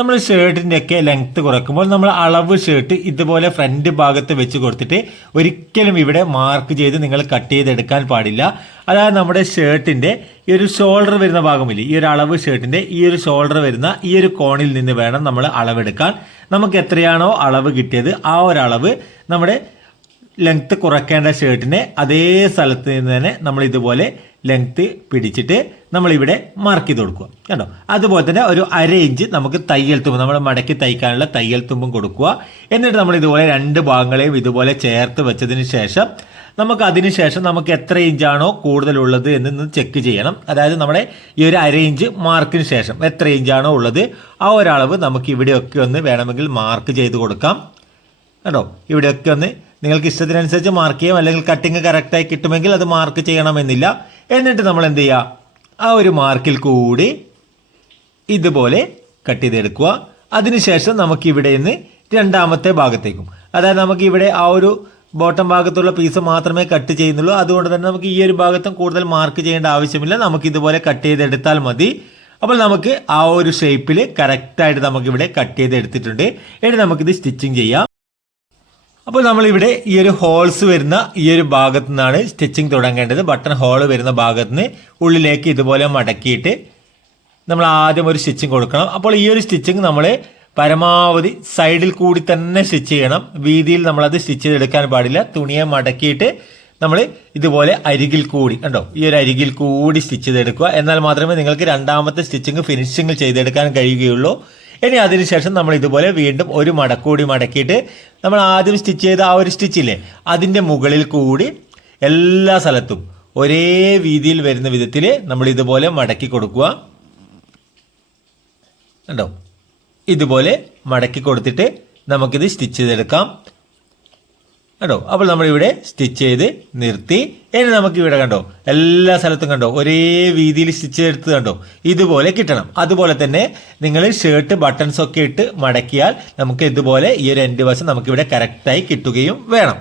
നമ്മൾ ഷർട്ടിന്റെ ഒക്കെ ലെങ്ത് കുറയ്ക്കുമ്പോൾ നമ്മൾ അളവ് ഷർട്ട് ഇതുപോലെ ഫ്രണ്ട് ഭാഗത്ത് വെച്ച് കൊടുത്തിട്ട് ഒരിക്കലും ഇവിടെ മാർക്ക് ചെയ്ത് നിങ്ങൾ കട്ട് ചെയ്തെടുക്കാൻ പാടില്ല. അതായത് നമ്മുടെ ഷർട്ടിന്റെ ഈ ഒരു ഷോൾഡർ വരുന്ന ഭാഗമില്ല ഈ ഒരു അളവ് ഷർട്ടിന്റെ ഈ ഒരു ഷോൾഡർ വരുന്ന ഈ ഒരു കോണിൽ നിന്ന് വേണം നമ്മൾ അളവെടുക്കാൻ. നമുക്ക് എത്രയാണോ അളവ് കിട്ടിയത് ആ ഒരു അളവ് നമ്മുടെ ലെങ്ത് കുറയ്ക്കേണ്ട ഷർട്ടിനെ അതേ സ്ഥലത്ത് നിന്ന് തന്നെ നമ്മൾ ഇതുപോലെ ലെങ്ത് പിടിച്ചിട്ട് നമ്മളിവിടെ മാർക്ക് ചെയ്ത് കൊടുക്കുക. കണ്ടോ? അതുപോലെ തന്നെ ഒരു അര ഇഞ്ച് നമുക്ക് തയ്യൽ തുമ്പ് നമ്മൾ മടക്കി തയ്ക്കാനുള്ള തയ്യൽ തുമ്പും കൊടുക്കുക. എന്നിട്ട് നമ്മൾ ഇതുപോലെ രണ്ട് ഭാഗങ്ങളെയും ഇതുപോലെ ചേർത്ത് വെച്ചതിന് ശേഷം നമുക്ക് അതിന് ശേഷം നമുക്ക് എത്ര ഇഞ്ചാണോ കൂടുതലുള്ളത് എന്ന് ചെക്ക് ചെയ്യണം. അതായത് നമ്മുടെ ഈ ഒരു അര ഇഞ്ച് മാർക്കിന് ശേഷം എത്ര ഇഞ്ചാണോ ഉള്ളത് ആ ഒരളവ് നമുക്ക് ഇവിടെയൊക്കെ ഒന്ന് വേണമെങ്കിൽ മാർക്ക് ചെയ്ത് കൊടുക്കാം. കേട്ടോ ഇവിടെയൊക്കെ ഒന്ന് നിങ്ങൾക്ക് ഇഷ്ടത്തിനനുസരിച്ച് മാർക്ക് ചെയ്യാം. അല്ലെങ്കിൽ കട്ടിങ് കറക്റ്റായി കിട്ടുമെങ്കിൽ അത് മാർക്ക് ചെയ്യണമെന്നില്ല. എന്നിട്ട് നമ്മൾ എന്ത് ചെയ്യുക ആ ഒരു മാർക്കിൽ കൂടി ഇതുപോലെ കട്ട് ചെയ്തെടുക്കുക. അതിനുശേഷം നമുക്ക് ഇവിടെ നിന്ന് രണ്ടാമത്തെ ഭാഗത്തേക്കും. അതായത് നമുക്ക് ഇവിടെ ആ ഒരു ബോട്ടം ഭാഗത്തുള്ള പീസ് മാത്രമേ കട്ട് ചെയ്യുന്നുള്ളൂ. അതുകൊണ്ട് തന്നെ നമുക്ക് ഈ ഒരു ഭാഗത്തും കൂടുതൽ മാർക്ക് ചെയ്യേണ്ട ആവശ്യമില്ല. നമുക്ക് ഇതുപോലെ കട്ട് ചെയ്തെടുത്താൽ മതി. അപ്പോൾ നമുക്ക് ആ ഒരു ഷേപ്പിൽ കറക്റ്റായിട്ട് നമുക്ക് ഇവിടെ കട്ട് ചെയ്തെടുത്തിട്ടുണ്ട്. ഇനി നമുക്കിത് സ്റ്റിച്ചിങ് ചെയ്യാം. അപ്പോൾ നമ്മളിവിടെ ഈ ഒരു ഹോൾസ് വരുന്ന ഈ ഒരു ഭാഗത്തു നിന്നാണ് സ്റ്റിച്ചിങ് തുടങ്ങേണ്ടത്. ബട്ടൺ ഹോൾ വരുന്ന ഭാഗത്ത് നിന്ന് ഉള്ളിലേക്ക് ഇതുപോലെ മടക്കിയിട്ട് നമ്മൾ ആദ്യം ഒരു സ്റ്റിച്ചിങ് കൊടുക്കണം. അപ്പോൾ ഈ ഒരു സ്റ്റിച്ചിങ് നമ്മൾ പരമാവധി സൈഡിൽ കൂടി തന്നെ സ്റ്റിച്ച് ചെയ്യണം. വീതിയിൽ നമ്മളത് സ്റ്റിച്ച് ചെയ്തെടുക്കാൻ പാടില്ല. തുണിയെ മടക്കിയിട്ട് നമ്മൾ ഇതുപോലെ അരികിൽ കൂടി കണ്ടോ? ഈ ഒരു അരികിൽ കൂടി സ്റ്റിച്ച് ചെയ്തെടുക്കുക. എന്നാൽ മാത്രമേ നിങ്ങൾക്ക് രണ്ടാമത്തെ സ്റ്റിച്ചിങ് ഫിനിഷിങ് ചെയ്തെടുക്കാൻ കഴിയുകയുള്ളൂ. ഇനി അതിനുശേഷം നമ്മൾ ഇതുപോലെ വീണ്ടും ഒരു മടക്കൂടി മടക്കിയിട്ട് നമ്മൾ ആദ്യം സ്റ്റിച്ച് ചെയ്ത ആ ഒരു സ്റ്റിച്ചില്ലേ അതിന്റെ മുകളിൽ കൂടി എല്ലാ സ്ഥലത്തും ഒരേ വീതിയിൽ വരുന്ന വിധത്തിൽ നമ്മൾ ഇതുപോലെ മടക്കി കൊടുക്കുക. കണ്ടോ? ഇതുപോലെ മടക്കി കൊടുത്തിട്ട് നമുക്കിത് സ്റ്റിച്ച് ചെയ്തെടുക്കാം. കണ്ടോ? അപ്പോൾ നമ്മളിവിടെ സ്റ്റിച്ച് ചെയ്ത് നിർത്തി. ഇനി നമുക്ക് ഇവിടെ കണ്ടോ എല്ലാ സ്ഥലത്തും കണ്ടോ ഒരേ രീതിയിൽ സ്റ്റിച്ച് എടുത്ത് കണ്ടോ? ഇതുപോലെ കിട്ടണം. അതുപോലെ തന്നെ നിങ്ങൾ ഷർട്ട് ബട്ടൺസ് ഒക്കെ ഇട്ട് മടക്കിയാൽ നമുക്ക് ഇതുപോലെ ഈ ഒരു എൻഡ് വശം നമുക്കിവിടെ കറക്റ്റായി കിട്ടുകയും വേണം.